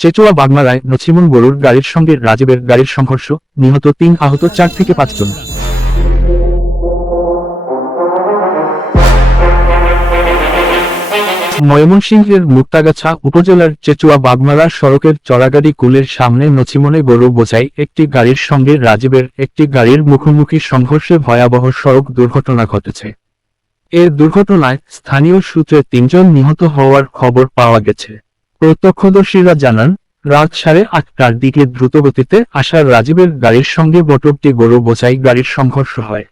চেচুয়া বাগমারায় নছিমন গরুর গাড়ির সঙ্গে রাজীবের গাড়ির সংঘর্ষ, নিহত ৩, আহত ৪ থেকে ৫ জন। ময়মনসিংহের মুক্তাগাছা উপজেলার চেচুয়া বাগমারা সড়কের চড়াগাড়ি কুলের সামনে নছিমনে গরু বোঝাই একটি গাড়ির সঙ্গে রাজীবের একটি গাড়ির মুখোমুখি সংঘর্ষে ভয়াবহ সড়ক দুর্ঘটনা ঘটেছে। এ দুর্ঘটনায় স্থানীয় সূত্রে ৩ জন নিহত হওয়ার খবর পাওয়া গেছে। প্রত্যক্ষদর্শীরা জানান, রাত 8:30টার দিকে দ্রুতগতিতে আসা রাজীবের গাড়ির সঙ্গে বটবটি গরু বোঝাই গাড়ির সংঘর্ষ হয়।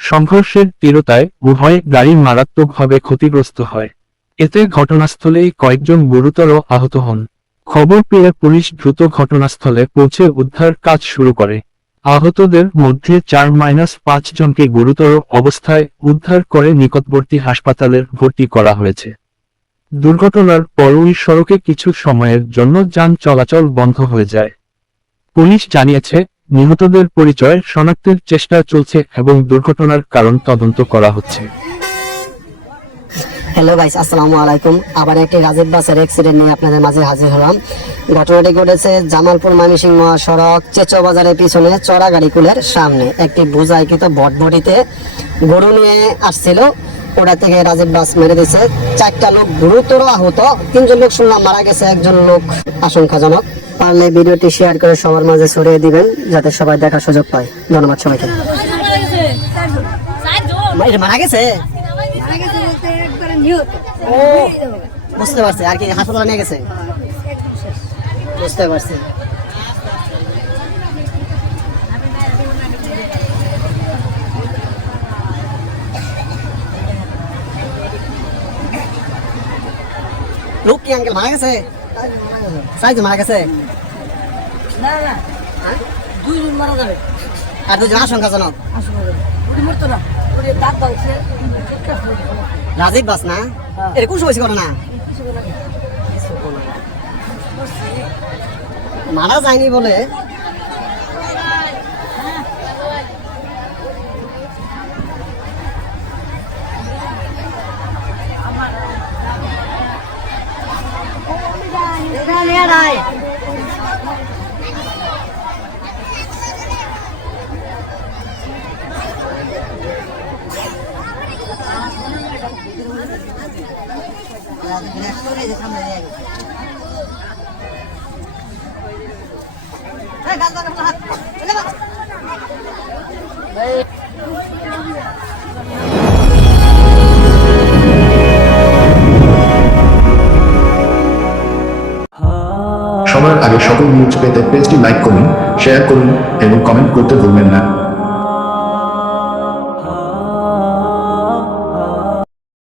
সংঘর্ষের তীব্রতায় উভয় গাড়ি মারাত্মকভাবে ক্ষতিগ্রস্ত হয়। এতে ঘটনাস্থলেই কয়েকজন গুরুতর আহত হন। খবর পেয়ে পুলিশ দ্রুত ঘটনাস্থলে পৌঁছে উদ্ধার কাজ শুরু করে। আহতদের মধ্যে 4-5 জনকে গুরুতর অবস্থায় উদ্ধার করে নিকটবর্তী হাসপাতালে ভর্তি করা হয়েছে। দুর্ঘটনার পর ওই সড়কে কিছু সময়ের জন্য যান চলাচল বন্ধ হয়ে যায়। পুলিশ জানিয়েছে, নিহতদের পরিচয় শনাক্তের চেষ্টা চলছে এবং দুর্ঘটনার কারণ তদন্ত করা হচ্ছে। হ্যালো গাইস, আসসালামু আলাইকুম। আবার একটি রাজীব বাসের অ্যাক্সিডেন্ট নিয়ে আপনাদের মাঝে হাজির হলাম। ঘটনাটি ঘটেছে জামালপুর ময়মনসিংহ মহাসড়ক চেচুয়া বাজারের পিছনে চড়াগাড়ি কুলের সামনে। একটি বোঝাইকৃত বটবটিতে গরু নিয়ে আসছিল, ওটা থেকে রাজীব বাস মেরে দিয়েছে। 4টা লোক গুরুতর আহত, 3 জন লোক শুনলাম মারা গেছে, 1 জন লোক আশঙ্কাজনক। পারলে ভিডিওটি শেয়ার করে সবার মাঝে ছড়িয়ে দিবেন যাতে সবাই দেখার সুযোগ পায়। ধন্যবাদ সবাইকে। মারা গেছে, বুঝতে পারছি। আর কি হাসপাতালে নিয়ে গেছে? বুঝতে পারছি। লোক কি আঙ্কেল মারা গেছে? সাইজ মারা গেছে? না না, 2 জন মারা যাবে আর 2 জন আশঙ্কাজনক। রাজীব বাস না? এটা কোন সময় ঘটনা? মারা যায়নি বলে সবার আগে সকল নিউজ পেতে পেজটি লাইক করুন, শেয়ার করুন এবং কমেন্ট করতে ভুলবেন না।